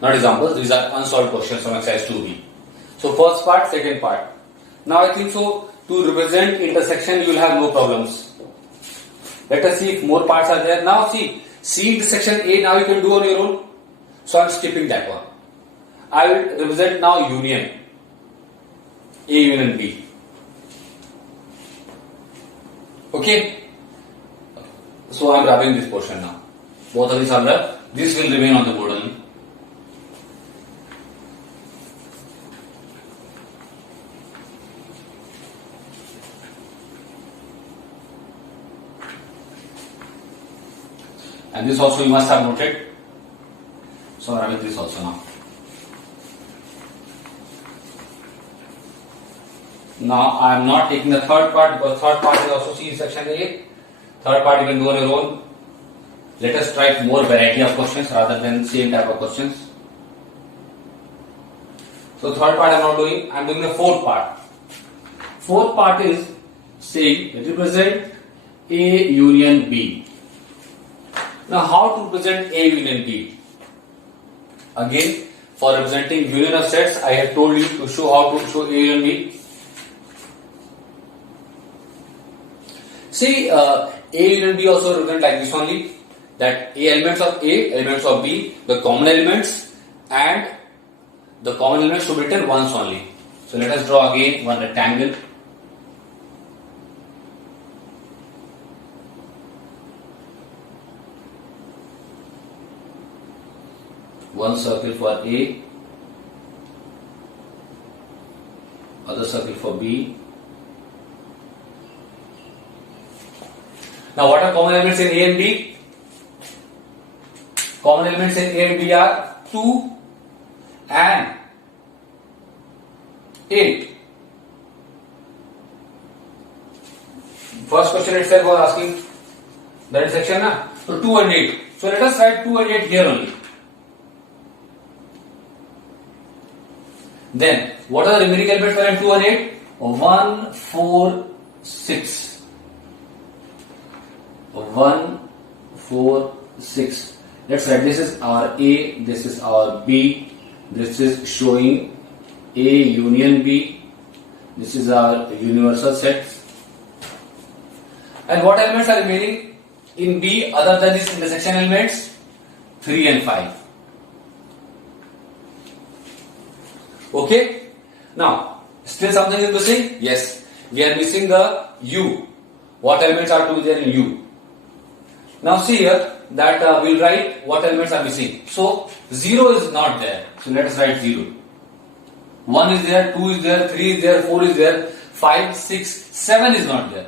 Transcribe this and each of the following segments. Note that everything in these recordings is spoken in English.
not examples. These are unsolved questions from exercise 2B. So first part, second part. Now I think so to represent intersection you will have no problems. Let us see if more parts are there. Now see, C intersection A now you can do on your own. So I am skipping that one. I will represent now union. A union B. Okay. So I am wrapping this portion now. Both of these are left. This will remain on the board only. And this also you must have noted. So I am wrapping this also now. Now I am not taking the third part because third part is also C in section A. Third part you can do on your own. Let us try more variety of questions rather than same type of questions. So third part I am not doing. I am doing the fourth part. Fourth part is saying represent A union B. Now how to represent A union B? Again, for representing union of sets, I have told you to show how to show A union B. See, A union B also represent like this only, that A elements of A, elements of B, the common elements, and the common elements should be written once only. So let us draw again one rectangle. One circle for A, other circle for B. Now what are common elements in A and B? Common elements in A and B are 2 and 8. First question itself was asking the intersection, na? So 2 and 8. So let us write 2 and 8 here only. Then, what are the remaining elements for 2 and 8? 1, 4, 6. 1, 4, 6. Let's write this is our A, this is our B, this is showing A union B, this is our universal set. And what elements are remaining in B other than these intersection elements? 3 and 5. Okay? Now, still something is missing? Yes. We are missing the U. What elements are to be there in U? Now see here that we'll write what elements are missing. So 0 is not there. So let us write 0. 1 is there, 2 is there, 3 is there, 4 is there, 5, 6, 7 is not there.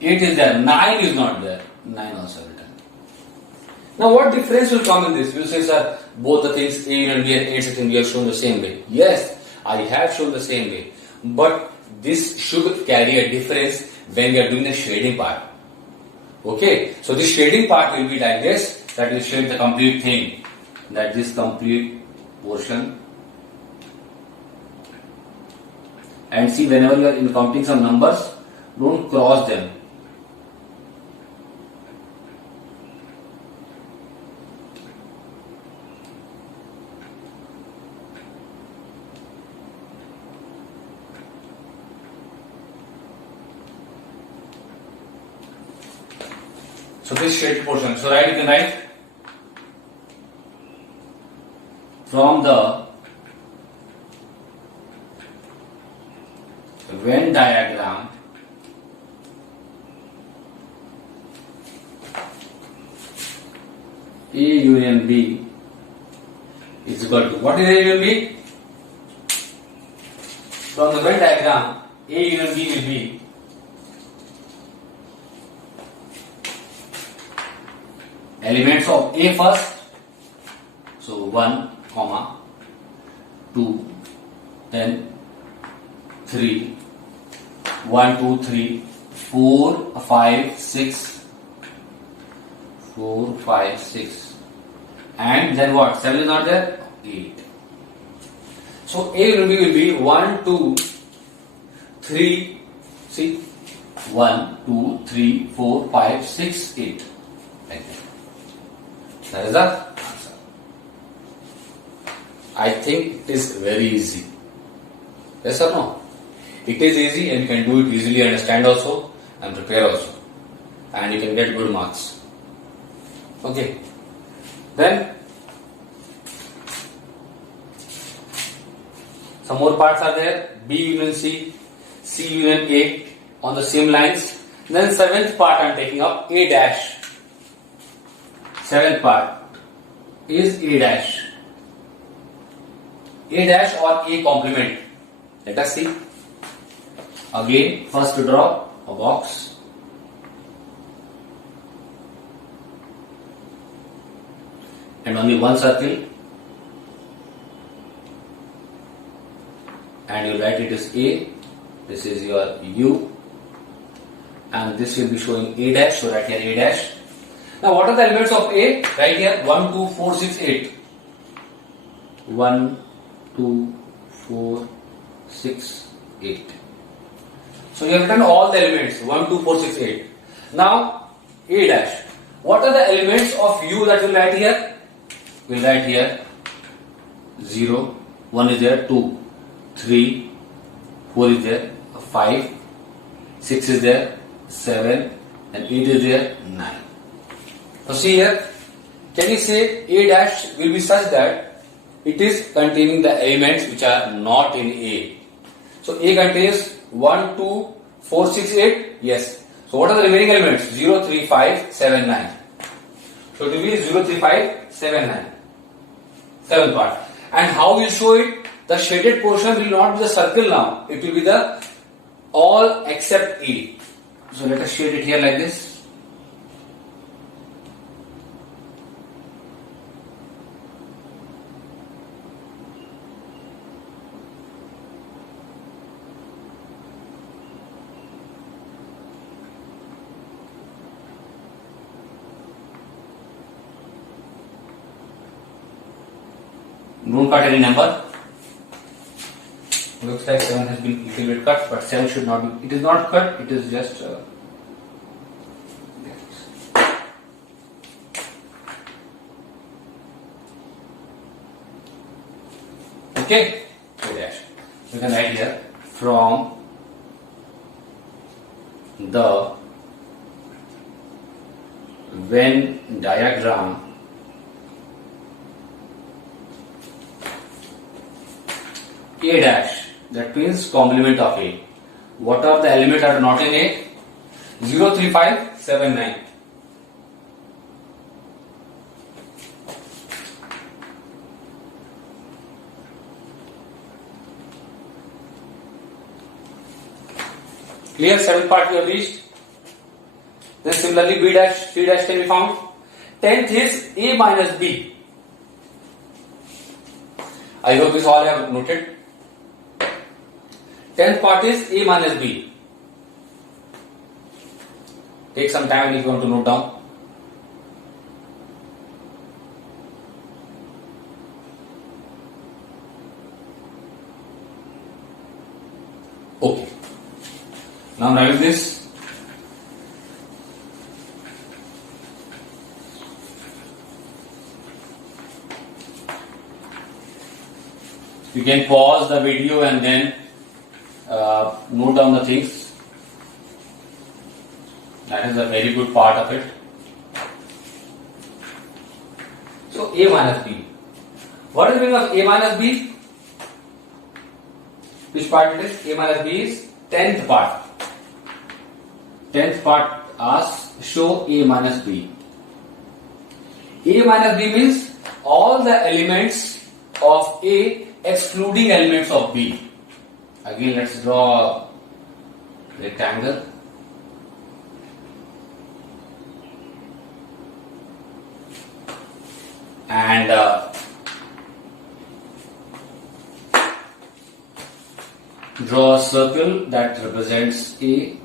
8 is there, 9 is not there. 9 also written. Now what difference will come in this? You will say, sir, both the things A and B and 8 section we have shown the same way. Yes, I have shown the same way. But this should carry a difference when we are doing the shading part. Okay, so this shading part will be like this, that will shade the complete thing, that this complete portion. And see, whenever you are encountering some numbers, don't cross them. So this shaded portion. So you can write from the Venn diagram A union B is equal to, what is A union B? From the Venn diagram A union B will be elements of A first, so 1, 2, then 3, 1, 2, 3, 4, 5, 6, 4, 5, 6, and then what? 7 is not there? 8. So A will be 1, 2, 3, see, 1, 2, 3, 4, 5, 6, 8. Like that. That is the I think it is very easy. Yes or no? It is easy and you can do it easily, understand also and prepare also. And you can get good marks. Okay. Then some more parts are there. B union C, C union A on the same lines. Then seventh part I am taking up, A dash. Seventh part is A dash. A dash or A complement. Let us see. Again, first to draw a box. And only one circle. And you write it as A. This is your U. And this will be showing A dash. So write here A dash. Now what are the elements of A? Right here 1, 2, 4, 6, 8. 1, 2, 4, 6, 8. So you have written all the elements 1, 2, 4, 6, 8. Now A dash. What are the elements of U that we'll write here? We'll write here 0, 1 is there, 2, 3, 4 is there, 5, 6 is there, 7 and 8 is there, 9. So see here, can you say A dash will be such that it is containing the elements which are not in A. So A contains 1, 2, 4, 6, 8. Yes. So what are the remaining elements? 0, 3, 5, 7, 9. So it will be 0, 3, 5, 7, 9. Seventh part. And how you show it? The shaded portion will not be the circle now. It will be the all except A. So let us shade it here like this. Don't cut any number. Looks like 7 has been little bit cut, but 7 should not be. It is not cut. It is just. Okay. So dash. We can write here from the Venn diagram. A dash, that means complement of A. What are the elements that are not in A? 0, 3, 5, 7, 9. Clear? Seventh part we have reached. Then similarly B dash, C dash can be found. 10th is A minus B. I hope this all have noted. 10th part is A minus B. Take some time if you want to note down. Okay. Now write this. You can pause the video and then note down the things. That is a very good part of it. So A minus B. What is the meaning of A minus B? Which part it is? A minus B is 10th part. 10th part asks show A minus B. A minus B means all the elements of A excluding elements of B. Again, let's draw a rectangle. And draw a circle that represents A.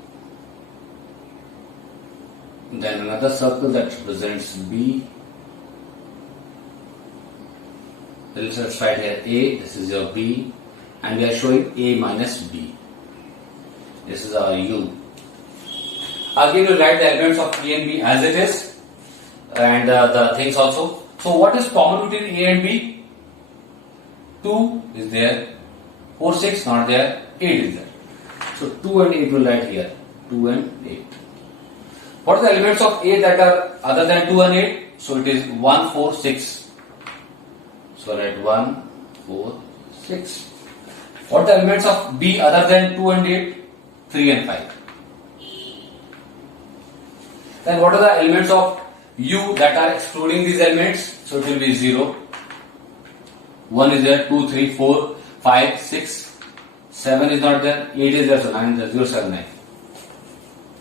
Then another circle that represents B. Let's write here A, this is your B, and we are showing A minus B. This is our U. Again, we'll write the elements of A and B as it is, and the things also. So, what is common between A and B? 2 is there, 4, 6 not there, 8 is there. So 2 and 8 will write here, 2 and 8. What are the elements of A that are other than 2 and 8? So it is 1, 4, 6. So write 1, 4, 6. What are the elements of B other than 2 and 8? 3 and 5. Then what are the elements of U that are excluding these elements? So it will be 0. 1 is there, 2, 3, 4, 5, 6, 7 is not there, 8 is there, so 9 is there, 0, 7, 9.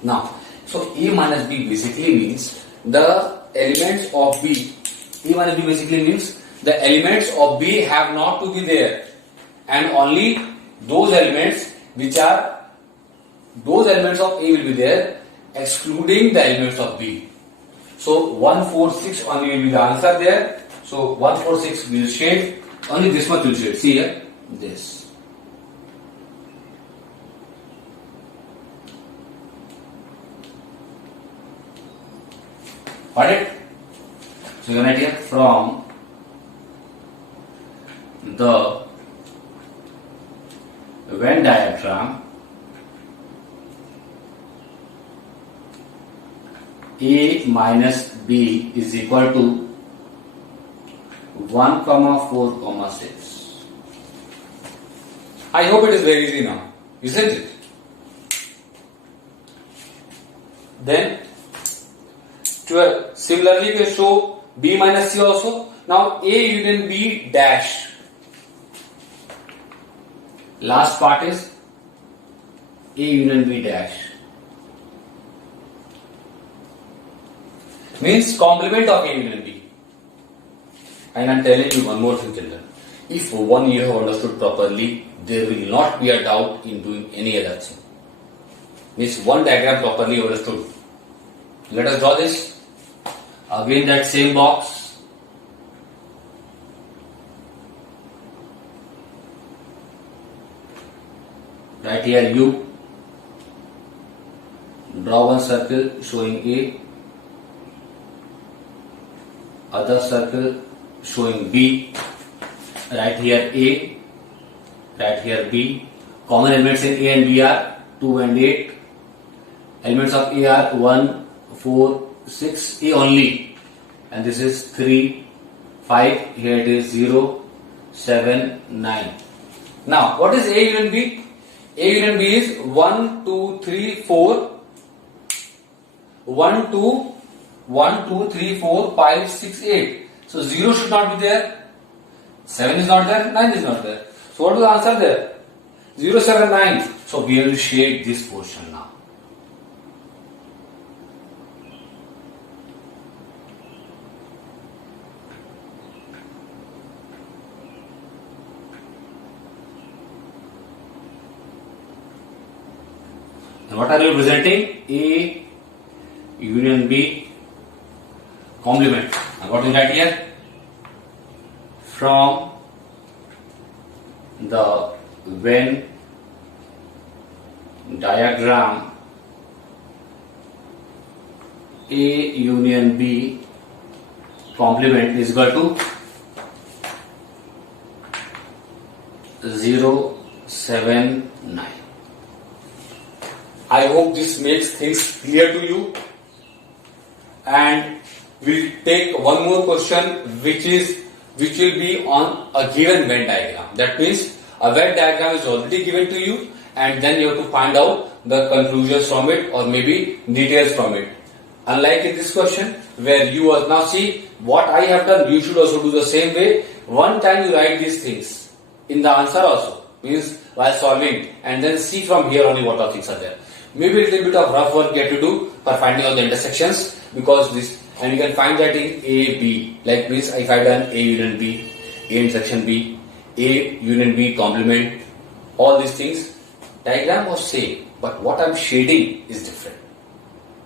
Now, so A minus B basically means the elements of B. A minus B basically means the elements of B have not to be there, and only those elements which are, those elements of A will be there, excluding the elements of B. So 1, 4, 6 only will be the answer there. So 1, 4, 6 will shade, only this much will shade. See here, this. Got it? So you write here from the Venn diagram, A minus B is equal to 1, 4, 6. I hope it is very easy now, isn't it? Then 12. Similarly, we will show B minus C also. Now A union B dash. Last part is A union B dash. Means complement of A union B. And I am telling you one more thing, children. If one you have understood properly, there will not be a doubt in doing any other thing. Means one diagram properly understood. Let us draw this. Again that same box. Right here U. Draw one circle showing A. Other circle showing B. Right here A. Right here B. Common elements in A and B are 2 and 8. Elements of A are 1, 4, 6, A only. And this is 3, 5. Here it is 0, 7, 9. Now, what is A union B? A union B is 1, 2, 3, 4. 1, 2, 3, 4, 5, 6, 8. So 0 should not be there. 7 is not there. 9 is not there. So what is the answer there? 0, 7, 9. So we will shade this portion now. And what are you presenting? A union B complement. And what is that here? From the Venn diagram, A union B complement is equal to 0, 7, 9. I hope this makes things clear to you, and we'll take one more question which will be on a given Venn diagram. That means a Venn diagram is already given to you, and then you have to find out the conclusions from it or maybe details from it. Unlike in this question where you are now see what I have done, you should also do the same way. One time you write these things in the answer also, means while solving, and then see from here only what all things are there. Maybe a little bit of rough work you have to do for finding out the intersections, because this, and you can find that in A, B. Like means if I done A union B, A intersection B, A union B complement, all these things, diagram was same, but what I am shading is different.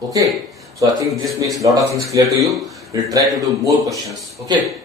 Okay, so I think this makes a lot of things clear to you. We'll try to do more questions. Okay.